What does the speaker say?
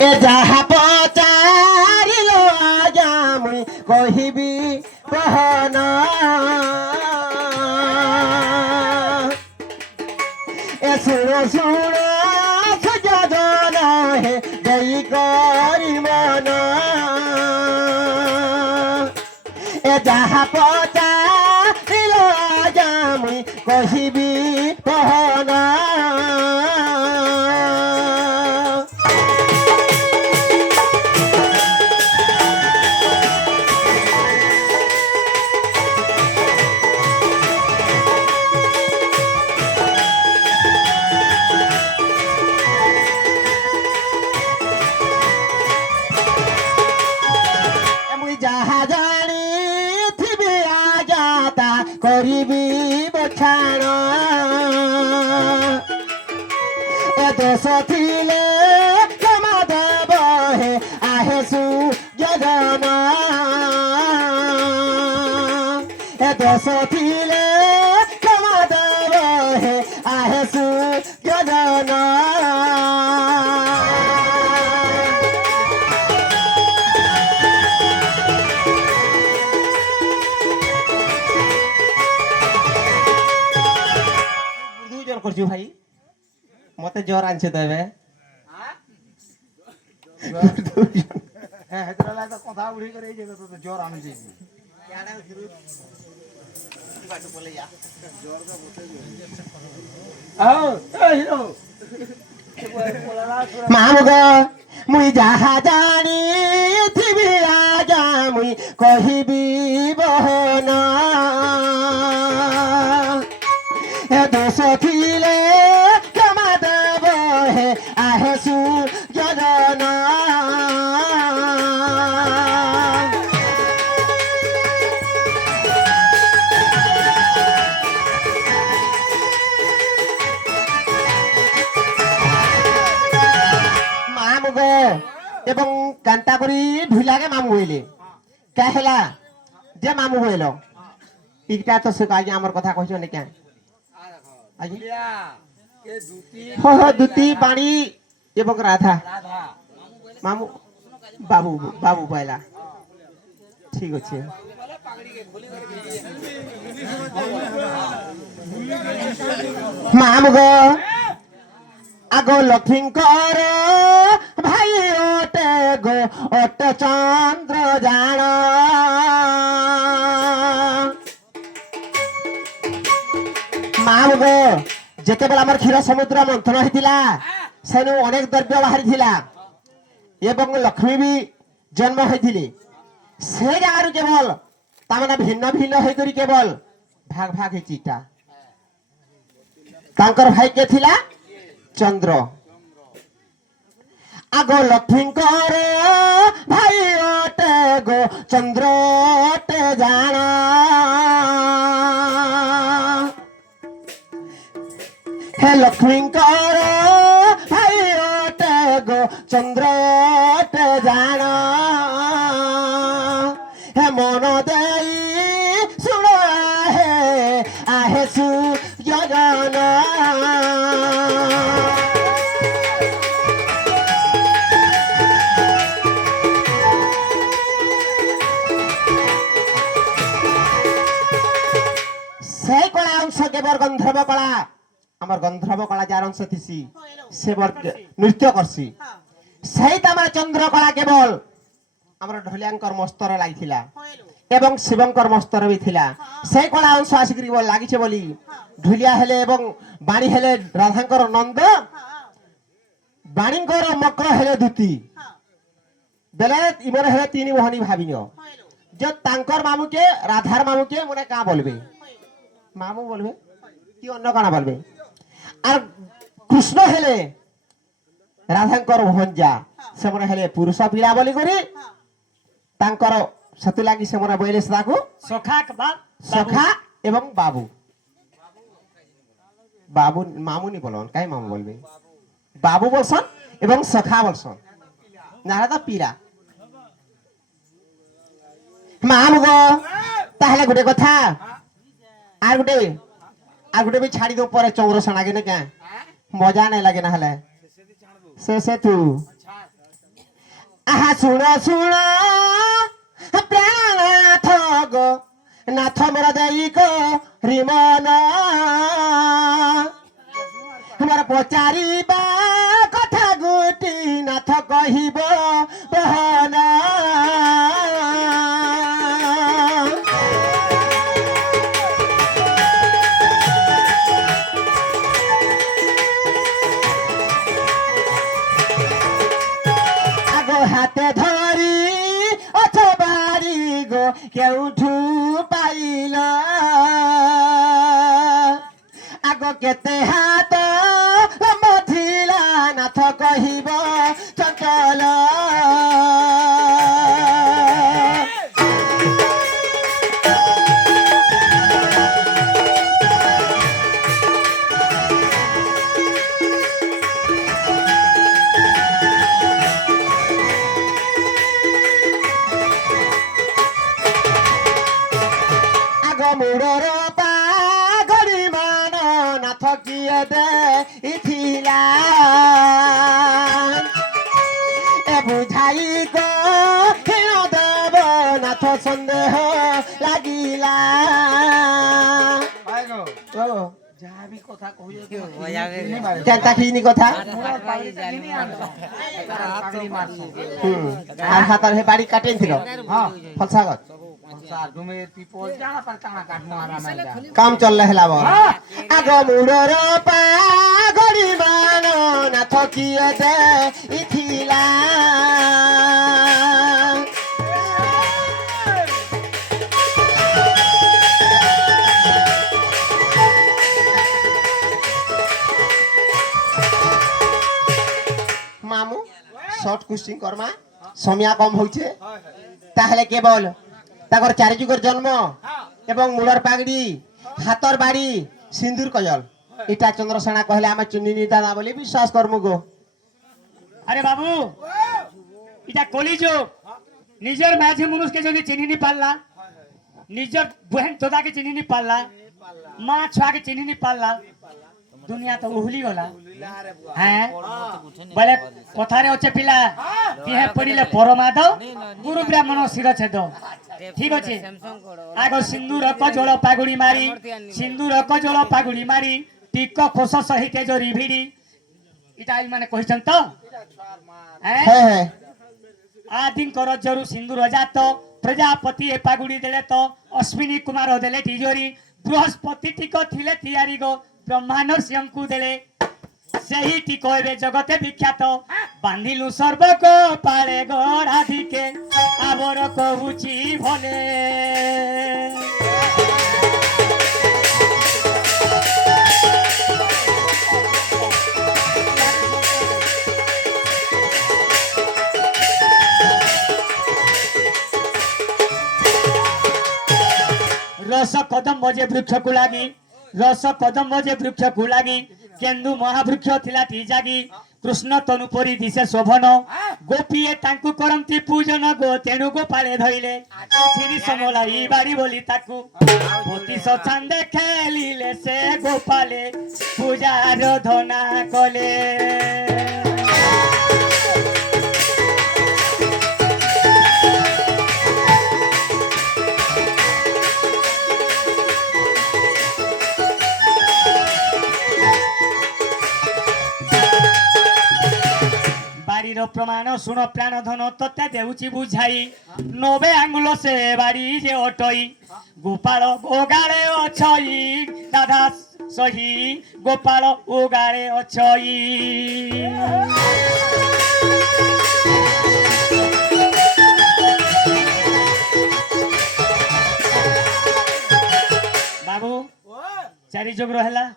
এ যাহা পচারিল আজা মুই কহিবি বহন এ শুণ শুণ সুযোজন হে দেই করি মন এ যাহা পচারিল আজা মুই কহিবি বহন যাহা জানি থিবি আজাতা করিবি বছাণ এ দেশ থিলে ক্ষমা দেব হে আহেসু যজন এ দেশ থিলে ক্ষমা দেব হে আহেসু যজন করছু ভাই মতে জ্বর আনছে তো এবে হ্যাঁ হেতরা তো কথা উড়ি করে এই যে তো জ্বর আনছে মামুগ মুই যাহা জানি থিবি আজা মুই কহিবি বহন এ দোষ থিলে ক্ষমা দেব হে আহেসু যজন মামুগ এবং কান্তা করি ঢুলাকে মামু হইলে কে হেলা যে মামু হইল ইটা তো সে আগে আমার কথা কইছ না কেন দুটি বাণী এবং রাধা মামু বাবু বাবু পয়লা ঠিক আছে মামু গো আগো লক্ষ্মীঙ্কর ভাই ওটে গো ওটে চন্দ্র জাণ মামু গো যেତେବେଳେ আমার ক্ষীর সমুদ্র মন্থন হয়েছিলা সেনু অনেক দ্রব্য বাহারিছিলা এবং লক্ষ্মী বি জন্ম হয়েছিলি সে জায়গার কেবল তার ভিন্ন ভিন্ন হয়ে করি কেবল ভাগ ভাগ হয়েছি ইটা তাঙ্কর ভাই কে থিলা চন্দ্র আগ লক্ষ্মীঙ্কর ভাই ওটে গো চন্দ্র ওটে জাণ হে লক্ষ্মীঙ্কর ভাই ওটে গো চন্দ্র ওটে জাণ হে মন দেই শুণ হে আহেসু যজন সেই কলা অংশ কেবল গন্ধর্ব কলা আমার গন্ধর্ব কলা যার অংশ থিসি সে নৃত্য করছি সেইটা আমার চন্দ্র কলা কেবল আমার ঢলিয়াঙ্কর মস্তর লাগিছিলা এবং শিবঙ্কর মস্তর বি থিলা সেই কলা অংশ আসিকি লাগিছে বলি ঢুলিয়া হেলে এবং বাণী হেলে রাধাঙ্কর নন্দ বাণীঙ্কর মকর হেলে দুতি বেলে ইমন হেলে তিনি মোহনী ভাবিনিও যে তাঙ্কর মামুকে রাধার মামুকে মনে কা বলবে মামু বলবে কি অন্য কানা বলবে আর কৃষ্ণ হেলে রাধাঙ্কর ভঞ্জা সে মনে হেলে পুরুষ পীড়া বলি করি তাঙ্কর সেতু লাগি সে মনে বইলে তাকে সখা সখা এবং বাবু বাবু মামুনি বলন কাই মামু বলবে বাবু বলছন এবং সখা বলছন নাহলে তো পীড়া মামু গো তাহলে গোটে কথা আর গোটে বি ছাড়ি দো পরে চৌরসন আগে না কেন মজা নাই লাগে না হলে সে তু আহা শুণ শুণ প্রাণনাথ গো নাথ মোর দেই গো রিমন আমার পচারিবা কথা গুটি নাথ কহিব বহন হাতে ধরি অথ বাড়ি গো কেউঠু পাইল আগ কেতে হাত মধিলা নাথ কহিব চঞ্চল মুড়র পাগড়ি মান নাথ কিয়ে দে ইথিলা এ বুঝাই গো দেব নাথ সন্দেহ লাগিলা ভাই গো ও যাহা বি কথা কহিও কেনতা খিনি কথা আর হাতার হে বাড়ি কাটেন ছিল হ্যাঁ ফলসাগত স্যার তুমি পিপল জানা পার টানা কাটমু আর আমি কাম চললে হেলাব আগ মুড়র পাগড়ি মান নাথ কিয়ে দে ইথিলা মামু শর্ট কোশ্চিন করমা সময়া কম হইছে তাহলে কেবল তাকর চারি যুগের জন্ম এবং মূলর পাগড়ি হাতর বাড়ি সিন্দুর কজল এটা চন্দ্রসেনা কহিলে আমি চুনি দাদা বলে বিশ্বাস করমু গো আরে বাবু এটা কলিযুগ নিজের মাঝে মানুষকে যদি চিনি নি পারলা নিজের বহেন তোদাকে চিনি নি পারলা মা ছুয়াকে চিনি নি পারলা দুনিয়া তো উহলি গলা হ্যাঁ বলে কথারে হচ্ছে পিলা বিহে পড়িলে পরমাদ গুরু ব্রাহ্মণ শিরছেদ ঠিক আছে আগ সিন্দুর কজোড় পাগুড়ি মারি সিন্দুর কজোড় পাগুড়ি মারি টিক খোস সহিতে জরি ভিড়ি এটা মানে কইছেন তো হ্যাঁ হ্যাঁ হ্যাঁ আদিଙ୍କର ଜରୁ ସିନ୍ଦୁର ଜାତ ପ୍ରଜାପତି ଏ ପାଗୁଡ଼ି ଦେଲେ ତ ଅଶ୍ବିନୀ କୁମାର ଦେଲେ ତିଜୋରି ବୃହସ୍ପତି ଟିକ ଥିଲେ ତିଆରି ଗୋ ବ୍ରହ୍ମାଣ୍ଡ ସିଂହଙ୍କୁ ଦେଲେ ସେହି ଟିକ ଏବେ ଜଗତେ ବିଖ୍ୟାତ ବାନ୍ଧିଲୁ ସର୍ବକ ପାଳେ ଗଢ଼ାଧିକେ ଆବର କହୁଛି ଭଲେ रस कदम जे वृक्ष को लागी रस कदम जे वृक्ष को लागी केन्दु महावृक्ष थिला ती जागी कृष्ण तनुपरी दिसे शोभन गोपीए तांकु करंती पूजन गो तेणु गोपाले धइले श्री समलाई बाड़ी बोली ताकु पोती सचांदे खेलिले से गोपाले पूजा आराधना कले प्रमाण शुण प्राण धन तोते देउची बुझाई नबे आंगुल से बाड़ी जे अटई गोपाल ओगाड़े अछई दादा सही गोपाल ओगाड़े अछई बाबू चारि जोग रहला